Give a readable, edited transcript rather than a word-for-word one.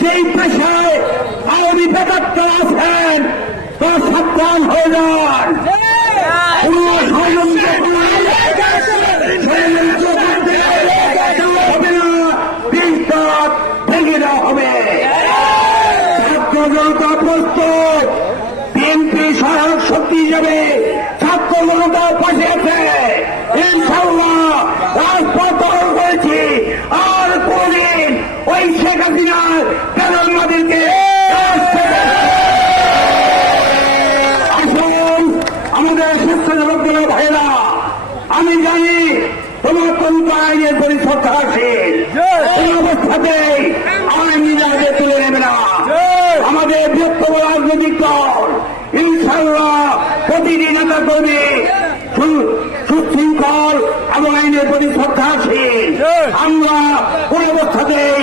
যেই পেশায় আওয়ামী বেকাররা আছেন তারা সাবধান হয়ে যান। ভেঙে দেওয়া হবে। ছাত্র জনতা প্রস্তুত, বিএনপি সহায়ক শক্তি হিসেবে ছাত্র জনতার পাশে আছে। ইনশাআল্লাহ রাজপথ দখল করেছি, আর কোনদিন ওই শেখ হাসিনার প্রধানমন্ত্রীকে আসুন। আমাদের স্বেচ্ছাসেবক দলের ভাইয়েরা, আমি জানি তোমার তন্ত্র আইনের প্রতি শ্রদ্ধাশীল, এই অবস্থাতেই আইন নিজেকে তুলে নেবে না। আমাদের বৃহত্তম রাজনৈতিক দল ইনশাআল্লাহ প্রতিটি নেতা কর্মী সুশৃঙ্খল এবং আইনের প্রতি শ্রদ্ধাশীল। আমরা কোন অবস্থাতেই